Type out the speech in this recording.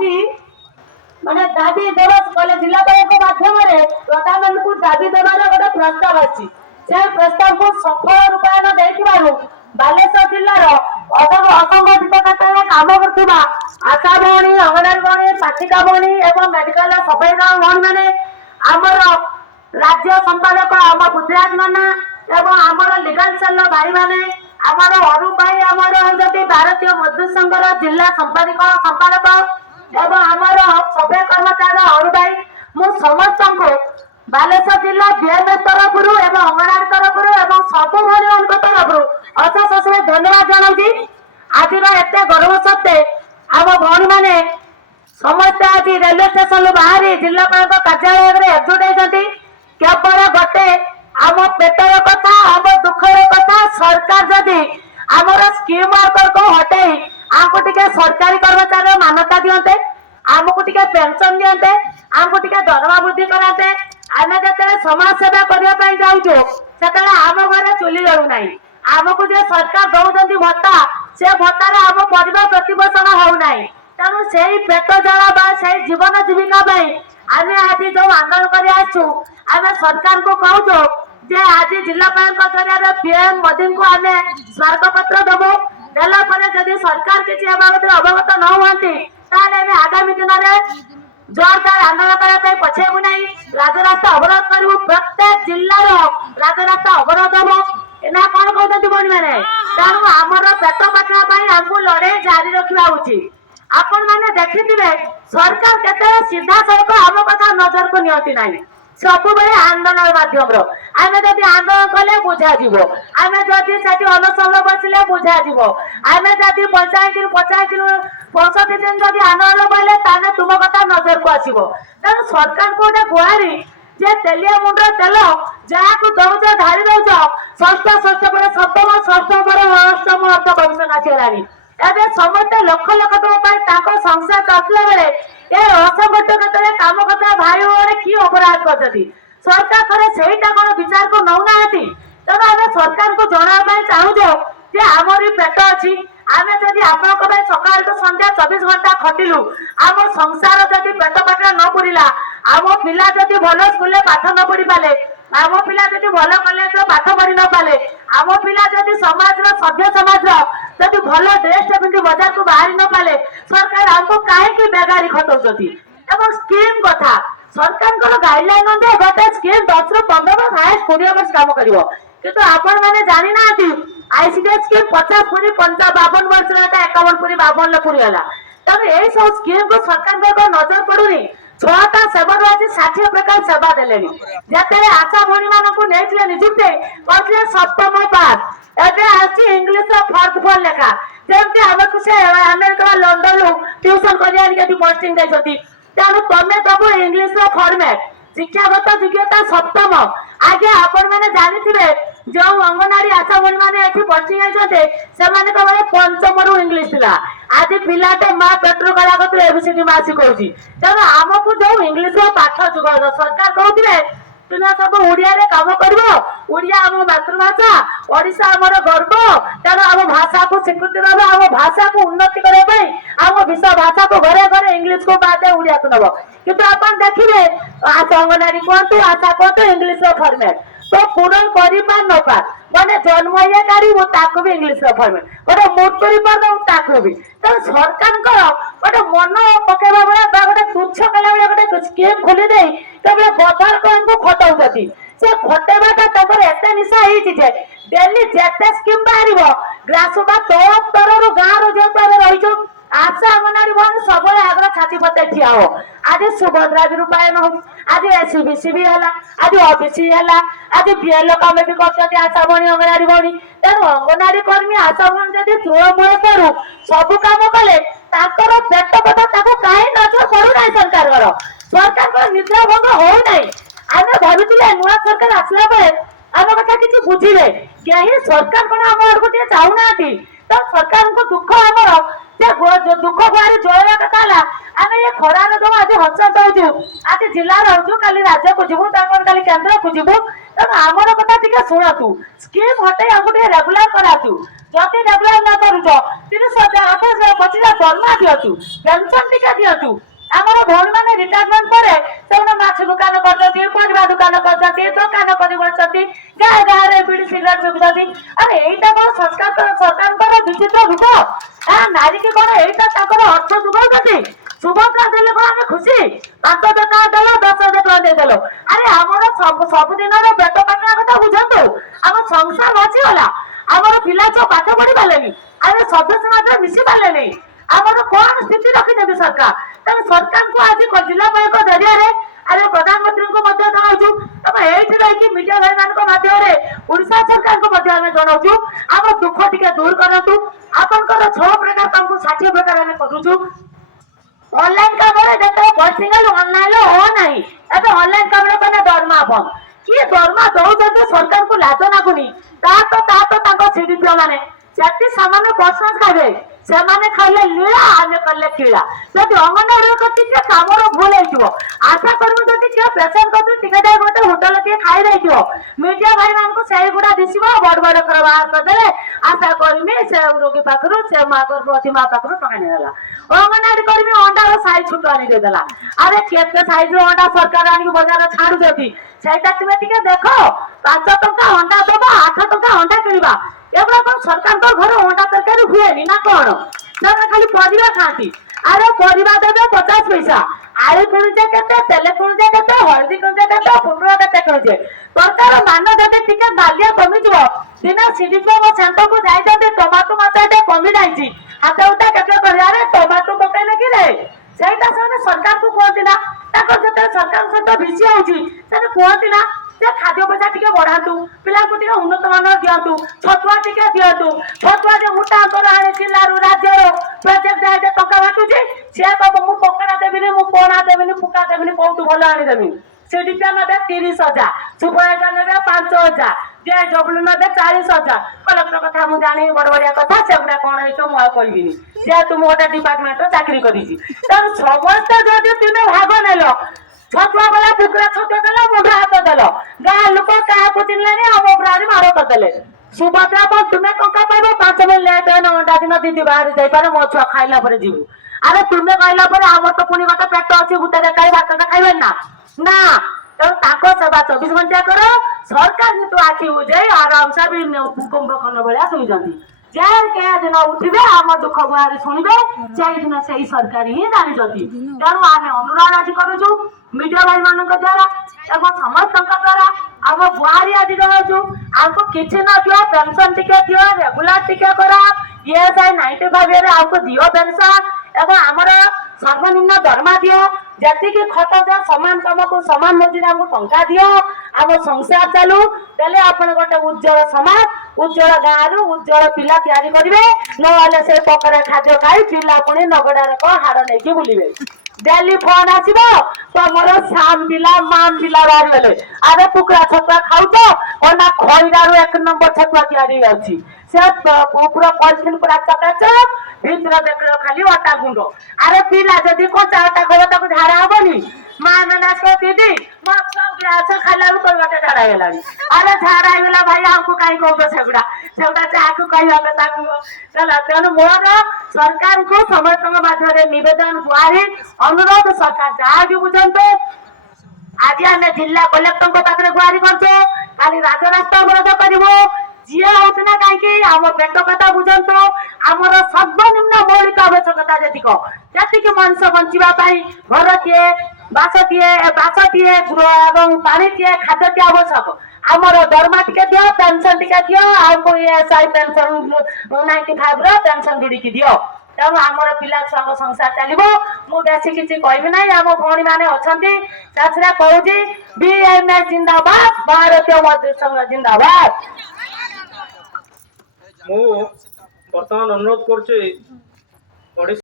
आज माने दाबी दिवस कले जिलापाल माध्यम प्रधानमंत्री को दाबी देवार गोटे प्रस्ताव अच्छी से प्रस्ताव को सफल रूपायन देथिबारु बालेश्वर जिल्लार असंगठित क्षेत्र काम करथिबा आशा भौणी अंगनवाड़ी भौणी पाठिका भौणी एवं मेडिकल सफाई भौणी माने आमर राज्य संपादक आम बुद्धिराज माना एवं आमर लीगल सेल भाई माने आमर अरूप भाई आमर होती भारतीय मजदूर संघर जिला संपादक एवं आमर सफाई कर्मचारी अरूप भाई मु समस्त को बालेश्वर जिला बीएमएस तरफ एवं अंगनवाड़ी तरफ सब भाई तरफ अशेष अशेष धन्यवाद जनाऊँ। आज एत गर्व सत्ते आम भौणी मैंने समस्त आज रेलवे स्टेशन बाहरी जिलापाल कार्यालय में एकजुट होती केवल गोटे आम पेटर कथा आम दुखर कथा सरकार जदि आमर स्कीम वर्कर को हटाई आमको टिके सरकारी कर्मचारी मान्यता दियंते आमको टिके पेंशन दियंते आमको टिके दरमा वृद्धि कराते आम जो समाज सेवा करने जाऊँ से आम घर चुली जलू ना आमको जो सरकार दौरान भत्ता से भत्तार आम परिवार प्रतिपोषण होना तेणु से पेट जला से जीवन जीविका आम आज जो आंदोलन कर सरकार को कहूँ जे आज जिलापाल जरिए पीएम मोदी को आम स्मारक पत्र देवु देला जदि सरकार किसी अवगत न हुई आगामी दिन में जोरदार आंदोलन करने पछेबू ना राजरास्ता अवरोध करूँ प्रत्येक जिलार राजरास्ता अवरोध हम ना कौन कहते भौणी मैंने तेणु आमर पेट पाठवाई आमको लड़े जारी रखा उचित आपण मैंने देखिथे सरकार केते सीधा सड़क आम कथा नजर को नियति ना सब बेले आंदोलन माध्यम आम जदि आंदोलन कले बुझा आम जदि से अनशन बसले बुझा आम जदि पंचायत 65 दिन जदि आंदोलन कले ताने तुम कथा नजर को आसो तेणु सरकार को गोटे गुहारी जे तेलिया मुंड तेल जहाँ को दौच ढाली दौच षष्ठ पर सप्तम षष्ठ पर अष्टम अर्थ कमिशन आसगलानी एवं समस्त लक्ष लक्ष टका संसार चलता बेले ये असंगठित क्षेत्र में काम करता भाई भाई कि अपराध कर सरकार थे से कौन विचार को नौना तेणु आम सरकार को जनावा चाहूँ जे आमर पेट अच्छी आम जदि आप सकाल तो संध्या 24 घंटा खटिलु आम संसार जदि पेट पाट न पूरा आम पिला जदि भल स्कूल पाठ न पढ़ी पाले आम पिला जदि भल कॉलेज पाठ पढ़ी न पाले आम पिला जदि समाज सभ्य समाज जदि भल ड्रेस पिंधि बाजार को बाहरी न पाले सरकार आमको कहीं बेगारी खटाऊँ एवं स्कीम कथा सरकार गाइडलाइन अनुसार गोटे स्कीम 10 ରୁ 15 हाएस्ट 20 वर्ष काम कर किंतु आपण मैंने जानी ना आईसीडीएस स्कीम 50 पूरी 52 वर्ष 51 पूरी 52 पूरी है तेनाली यही सब स्कीम को सरकार को नजर पड़ूनी 6टा सेवा आज 60 प्रकार सेवा देले जिते आशा भौणी मानक नहीं निजुक्ति कहते सप्तम पास एवं आज इंग्लीश फर्स्ट फल लेखा जमी आमको से अमेरिका लंडन ट्यूशन कर पोस्टिंग देती तेणु तुम दबु इंग्लीश फॉर्मेट शिक्षागत योग्यता सप्तम आगे आपण मैंने जानी जो अंगनवाड़ी आशा भौणी मैंने पोस्टिंग आते से केवल पंचम रु इंग्लीश था आज पिलाटे माँ पेट्रोल कला एबीसीडी माँ शिखा तेणु आमको जो इंग्लीश पाठ जुग सरकार कहते पिला सब ओडिया रे काम करबो ओडिया आम मातृभाषा ओडिशा आमर गर्व तेणु आम भाषा को स्वीकृति दबा आम भाषा को उन्नति करने आम विश्व भाषा को घरे घरे इंग्लीश को बाद ओडिया को नब किंतु आप देखिए आशा अंगनवाड़ी कहतु आशा कहतु इंग्लीश फॉर्मेट तो पूरण कर न पार मैंने जन्म ये गाड़ी ताकू भी इंग्लीश फॉर्मेट गोटे मूर्ति पर भी तेणु सरकार गोटे मन पकेवा बेले गोटे तुच्छ कला गोटे स्कीम खोली दे केवल बजार को खटाऊँ से खटेवाटा तक एत निशा हो डेली जेते स्कीम बाहर ग्रासुबा तल स्तर गाँव जो रही आशा अंगनवाड़ी भवन सब आगे छाती पते ठिया हो आज सुभद्रा भी रूपायन हो आज एससीबीसी भी है आज ओबीसी है आज बीएलओ कम भी कर आशा भौणी अंगनवाड़ी भौणी तेणु अंगनवाड़ी कर्मी आशा भौणी जब तृणमूल स्तर सब कम कले पेट कथा कहीं नजर पड़ूना सरकार निद्रा भंग होना आम भाई नुआ सरकार आसला बेले आम कथा किसी बुझे कहीं सरकार कौन आम आड़ को चाहूना तो सरकार को दुख आमर दुख गुआरी जलवा कथा आम ये खरार जो आज हंस दौचु आज जिला रहू काली राज्य को जीवु काली केन्द्र को जीवु तेणु आमर कथा टे शुणु स्कीम हटे आमको रेगुलर करातु जदि डेभलप न करूछ 30,000 28,000 25,000 दरमा दियतु पेंशन टिका दियतु आमर भौणी मैंने रिटायरमेंट पर से माछ दुकान करछथि परिवा दुकान करछथि दुकान करि बसछथि गाँ गाँ रे बीड़ी सिगरेट बिकुछथि अरे एटा कोन सरकार कर विचित्र रूप आ नारी के कोन एटा ताकर अर्थ जुगौछथि शुभका देले कोन हम खुशी 5,000 टका देलो 10,000 टका दे देलो अरे हमर सब दिन रो पेट काटना कथा बुझंतु हम संसार बची होला हमर पिला जो पाठ पढ़ी पालेनी अरे सदस्य मात्र मिसी पालेनी हमर कोन स्थिति रखि देबे सरकार तब सरकार को आज जिला बैंक जरिया रे अरे प्रधानमंत्री को मध्य जनाउछु तब एठी रहि कि मीडिया भाई मान को माध्यम रे ओडिशा सरकार को मध्य हम जनाउछु हम दुख टिके दूर करतु आपनकर 6 प्रकार हमको 60 प्रकार हम करूछु ऑनलाइन काम रे जते पर्सनल ऑनलाइन हो नहीं एबे ऑनलाइन काम रे कने दरमा बंद की दरमा दउ जते सरकार को लाज नागुनी ता तो ताको सीडीपी माने जति सामान्य पर्सनल खाबे से माने खाइले लीला आने करले कीड़ा जति अंगनवाड़ी कति के कामरो भूल हेतिबो आशा करमु जति के पेशेंट कति टिके दे गोटे होटल के खाइ रहिथिबो मीडिया भाई मान को सही गुडा दिसिबो बड़ बड़ कर बाहर कर देले आशा करमी से रोगी पाखरु से मा गर्भवती मा पाखरु टका नेला अंगनवाड़ी करमी अंडा रो साइज छुट आनी दे देला अरे केते साइज रो अंडा सरकार आनी बाजार छाडु देती सेटा तुमे टिके देखो 5 टका अंडा देबा 8 टका अंडा किनिबा एबरा कोन सरकार को घर अंडा तरकारी हुएनी ना कोन ना खाली परिवा खाती अरे परिवा देबे 50 पैसा आलू कुणजे केते तेल कुणजे केते हळदी कुणजे केते पुंडरा केते कुणजे सरकार मान जते टिके बालिया कमी जबो दिना सीडीपी मो सेंटर को जाई जते टमाटो मात्रा कमी जाईची हाते उठा केते करे अरे टमाटो पकाइले कि रे सेटा से सरकार को कहती ना ताको जते सरकार सहित भिसी आउची से कहती ना जे खाद्य पैसा टिके बढ़ातु पिला को टिके उन्नत मानर दियतु छतुआ टिके दियतु छतुआ जे मुटा कर आने जिल्लारू राज्यरो प्रोजेक्ट जाय जे टका बाटुची से कहबो मु पकड़ा देबिनी मु कोना देबिनी फुका देबिनी कोउटु भलो आनी देबी सीडीपी नबे 30,000 सुपरवाइजर नबे 5,000 जे डब्ल्यू नबे 40,000 कलेक्टर कथा मु जानी बड़ बड़िया कथा सेगुडा कोन हेतो मु कहबिनी से तुम गोटे डिपार्टमेंट चाकरी करिछि तब समस्त जदि तुमे भाग नेलो छतुआ वाला बुकरा छतुआ देला मुढा हाथ देलो गाँ लोक का को चिनलेनी हम ओकरारी मारो कर देले सुभद्रा पर तुमे टका पाइबो 5 मिनिट लेट है न अंडा दिन दीदी बाहर जाई पारे मो छुआ खाइला पर जीवु अरे तुमे कहला पर हमर तो पुनी गोटे पेट अछि गुटे दे काई भात खाइबे ना ना तो ताको सेवा 24 घंटा करो सरकार नि तो आखी हो जाई आराम से भी भूकंप खन भलिया सुई जंती जाय के दिन उठिबे हम दुख गुहारी सुनिबे जाय दिन सही सरकार ही जानि जंती तेणु आमे अनुरोध आज करूछु मीडिया भाई मान द्वारा एवं समस्त द्वारा आम बुआरी आज रहूँ आमको किसी ना दियो पेंशन टिके दियो रेगुलर टिके करा ESI 95 आमको दियो पेंशन एवं आमर सर्वनिम्न दरमा दियो जति की खत दियो समान कम को समान मजूरी आमको टंका दियो आम संसार चालू तेले आपण गोटे उज्जवल समाज उज्जवल गाँव उज्जवल पिला तैयारी करेंगे नहले से पकड़ा खाद्य खाई पिला पुणी नगड़ार हाड़ नहीं बुलवे डेली फोन आसब तुमर साम पिला माम पिला बाहर गले अरे कुकुरा छतुआ खाऊ ना खईरारू 1 नंबर छतुआ तैयारी अच्छी से पूरा पॉलिथिन पूरा चकाचक भीतर देख खाली अटा गुंड अरे पिला जदि कचा अटा खब ताको झाड़ा हेनी माँ मैंने दीदी मो गिलास खाला कोई झाड़ा गला अरे झाड़ा गला भाई हमको कहीं कौन सेगुड़ा सेगुड़ा चाहू कहला तेणु मोर सरकार को समस्त माध्यम नवेदन गुहारी अनुरोध सरकार जहाँ भी बुझंतु आज आम जिला कलेक्टर पाखे गुहारी करी राजरास्ता अवरोध करूँ जी होना कहीं आम पेट कथा बुझंतु आमर सर्वनिम्न मौलिक आवश्यकता जी मनुष्य बचाई घर टे बासटे गृह और पानी टे खाद्य टे आवश्यक आमर दरमा टिके दियो पेंशन टिके दियो आमको ESI पेंशन 95 रो पेंशन जोड़ी दियो तेणु आमर पिला छुआ संसार चलो मु बेसी किसी कहबी ना आम भौणी मैंने अच्छा कहूँ BMS जिंदाबाद भारतीय मजदूर संघ जिंदाबाद मु वर्तमान अनुरोध कर